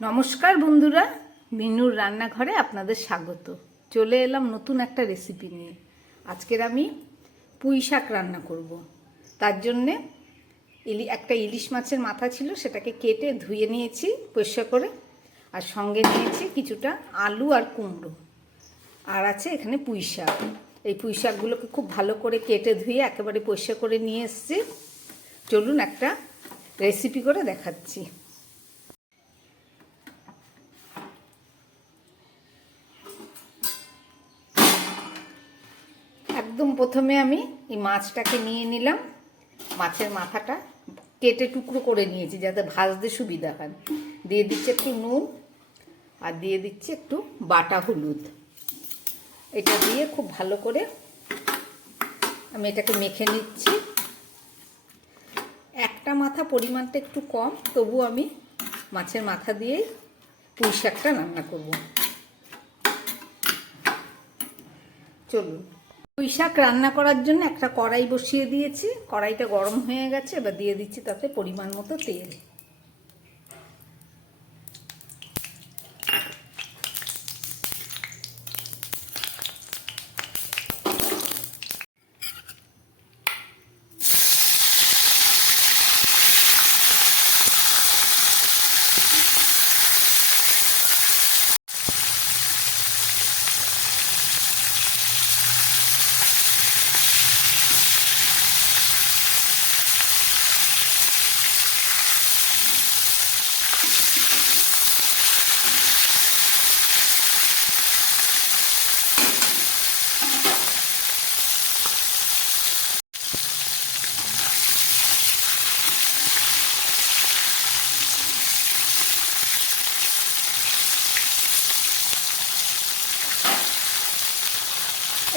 নমস্কার বন্ধুরা, মিনুর রান্নাঘরে আপনাদের স্বাগত। চলে এলাম নতুন একটা রেসিপি নিয়ে। আজকের আমি পুঁই শাক রান্না করব। তার জন্যে ইলি, একটা ইলিশ মাছের মাথা ছিল, সেটাকে কেটে ধুয়ে নিয়েছি পরিষ্কার করে, আর সঙ্গে নিয়েছি কিছুটা আলু আর কুমড়ো। আর আছে এখানে পুঁই শাক। এই পুঁই শাকগুলোকে খুব ভালো করে কেটে ধুয়ে একেবারে পরিষ্কার করে নিয়ে এসছি। চলুন একটা রেসিপি করে দেখাচ্ছি। একদম প্রথমে আমি এই মাছটাকে নিয়ে নিলাম। মাছের মাথাটা কেটে টুকরো করে নিয়েছি যাতে ভাজতে সুবিধা হয়। দিয়ে দিচ্ছি একটু নুন আর দিয়ে দিচ্ছি একটু বাটা হলুদ। এটা দিয়ে খুব ভালো করে আমি এটাকে মেখে নিচ্ছি। একটা মাথা পরিমাণটা একটু কম তবু আমি মাছের মাথা দিয়েই পুঁই শাকটা রান্না করব। চলুন। পুঁই শাক রান্না করার জন্য একটা কড়াই বসিয়ে দিয়েছি। কড়াইটা গরম হয়ে গেছে, এবার দিয়ে দিচ্ছি তাতে পরিমাণ মতো তেল।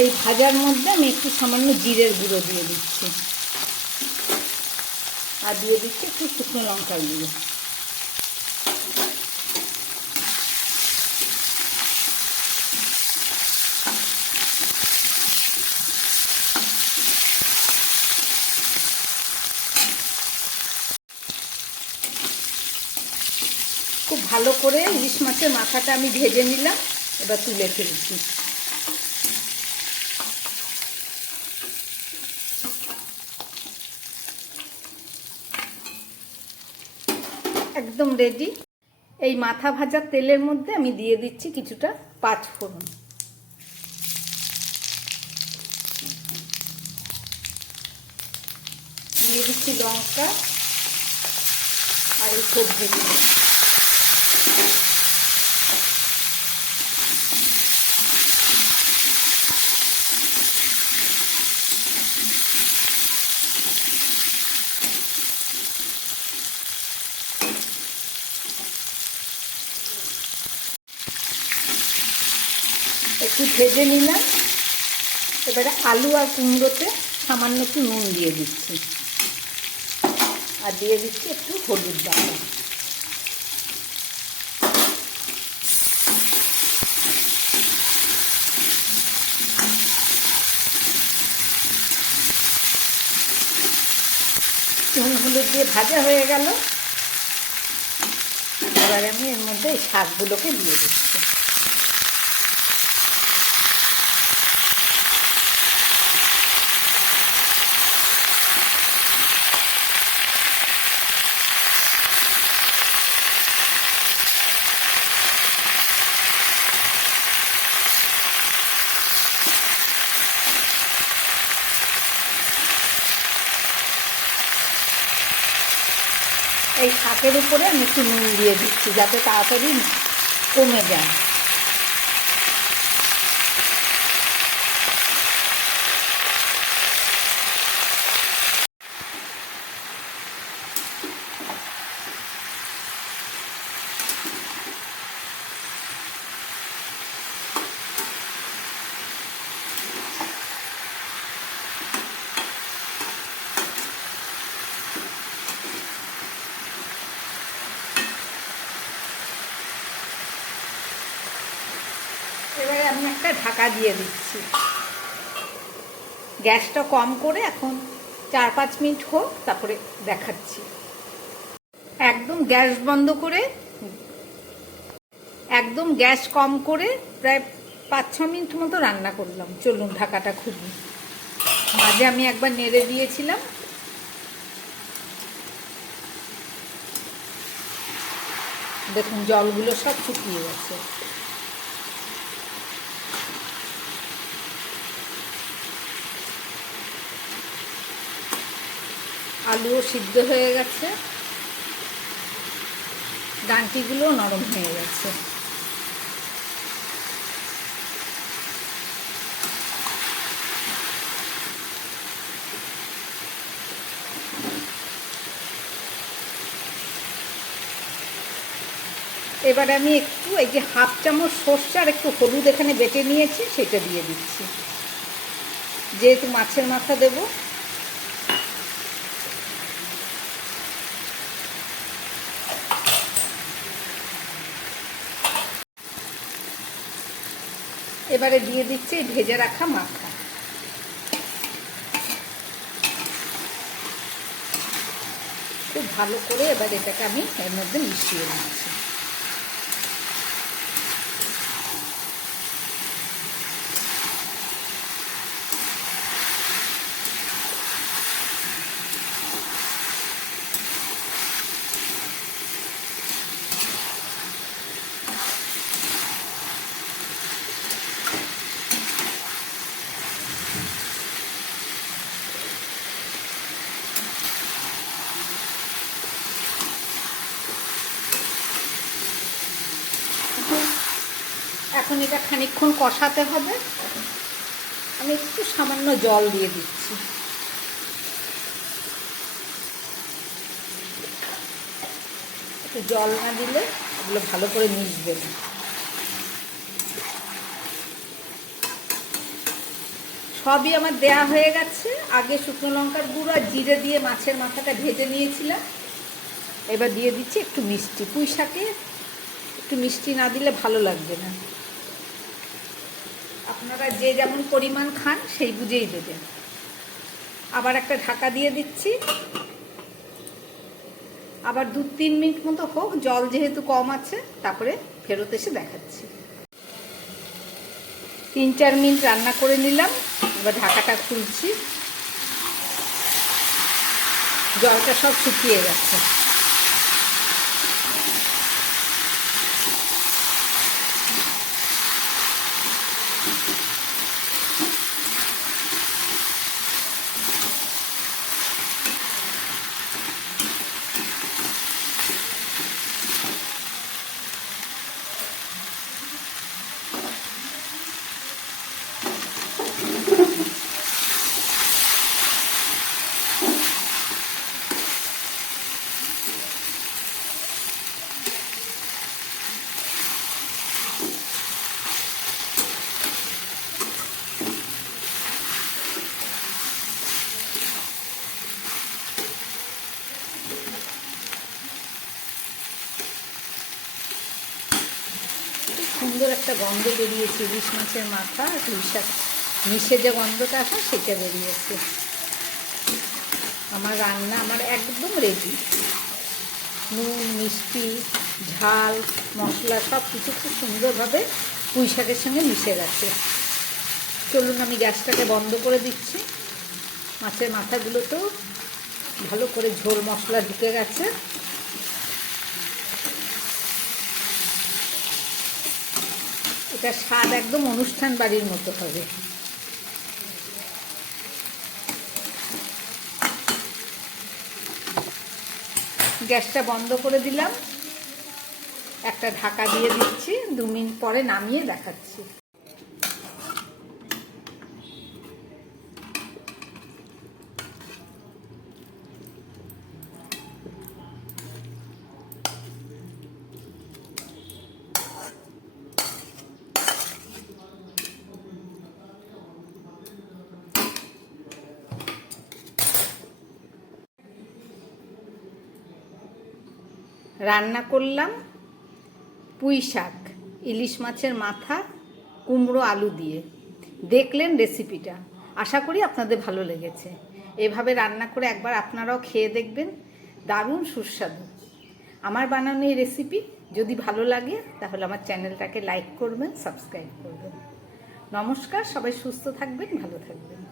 এই ভাজার মধ্যে আমি একটু সামান্য জিরের গুঁড়ো দিয়ে দিচ্ছি। আর দিয়ে দিচ্ছি একটু শুকনো লঙ্কার গুঁড়ো। খুব ভালো করে ইলিশ মাছের মাথাটা আমি ভেজে নিলাম, এবার তুলে ফেলছি। একদম রেডি এই মাথা ভাজা তেলের মধ্যে আমি দিয়ে দিচ্ছি কিছুটা পাঁচ ফোড়ন। দিয়ে দিচ্ছি লঙ্কা আর এই সবজিগুলো একটু ভেজে নিলাম। এবারে আলু আর কুমড়োতে সামান্য একটু নুন দিয়ে দিচ্ছি। আর দিয়ে দিচ্ছি একটু হলুদ বাটা। নুন হলুদ দিয়ে ভাজা হয়ে গেল। এবার আমি এর মধ্যে শাকগুলোকে দিয়ে দিচ্ছি। এই শাকের উপরে আমি একটু নুন দিয়ে দিচ্ছি যাতে তাড়াতাড়ি কমে যায় এবারে আমি একটা ঢাকা দিয়ে দিচ্ছি। গ্যাসটা কম করে এখন চার পাঁচ মিনিট হোক, তারপরে দেখাচ্ছি। একদম গ্যাস বন্ধ করে, একদম গ্যাস কম করে প্রায় পাঁচ ছ মিনিট মতো রান্না করলাম। চলুন ঢাকাটা খুলি। মাঝে আমি একবার নেড়ে দিয়েছিলাম। দেখুন, জলগুলো সব শুকিয়ে গেছে। আলুও সিদ্ধ হয়ে গেছে। ডান্টিগুলোও নরম হয়ে গেছে। এবার আমি একটু এই যে হাফ চামচ সর্ষে আর একটু হলুদ এখানে বেটে নিয়েছি, সেটা দিয়ে দিচ্ছি। যেহেতু মাছের মাথা দেবো এবারে দিয়ে দিচ্ছি ভেজে রাখা মাখা। খুব ভালো করে এবার এটাকে আমি এর মধ্যে মিশিয়ে নিচ্ছি। এখন এটা খানিকক্ষণ কষাতে হবে। আমি একটু সামান্য জল দিয়ে দিচ্ছি। একটু জল না দিলে এগুলো ভালো করে মিশবে না। সবই আমার দেয়া হয়ে গেছে। আগে শুকনো লঙ্কার গুঁড়ো আর জিরে দিয়ে মাছের মাথাটা ভেজে নিয়েছিলাম। এবার দিয়ে দিচ্ছি একটু মিষ্টি। পুঁই শাকে একটু মিষ্টি না দিলে ভালো লাগবে না। আপনারা যে যেমন পরিমাণ খান, সেই বুঝেই দেবেন। আবার একটা ঢাকা দিয়ে দিচ্ছি। আবার দু তিন মিনিট মতো হোক, জল যেহেতু কম আছে, তারপরে ফেরত এসে দেখাচ্ছি। তিন চার মিনিট রান্না করে নিলাম, এবার ঢাকাটা খুলছি। জলটা সব শুকিয়ে গেছে খুব সুন্দর একটা গন্ধ বেরিয়েছে, ইলিশ মাছের মাথা শাক। মিশে যে গন্ধটা আসে, সেটা বেরিয়েছে। আমার রান্না আমার একদম রেডি নুন, মিষ্টি, ঝাল, মশলা সব কিছু খুব সুন্দরভাবে পুঁই শাকের সঙ্গে মিশে গেছে। চলুন, আমি গ্যাসটাকে বন্ধ করে দিচ্ছি। মাছের মাথাগুলো তো ভালো করে ঝোল মশলা ঢুকে গেছে। এটা স্বাদ একদম অনুষ্ঠান বাড়ির মতো হবে। গ্যাসটা বন্ধ করে দিলাম। একটা ঢাকা দিয়ে দিচ্ছি, দু মিনিট পরে নামিয়ে দেখাচ্ছি। রান্না করলাম পুঁই শাক, ইলিশ মাছের মাথা, কুমড়ো, আলু দিয়ে। দেখলেন রেসিপিটা আশা করি আপনাদের ভালো লেগেছে। এভাবে রান্না করে একবার আপনারাও খেয়ে দেখবেন। দারুণ সুস্বাদু। আমার বানানো এই রেসিপি যদি ভালো লাগে, তাহলে আমার চ্যানেলটাকে লাইক করবেন সাবস্ক্রাইব করবেন। নমস্কার, সবাই সুস্থ থাকবেন, ভালো থাকবেন।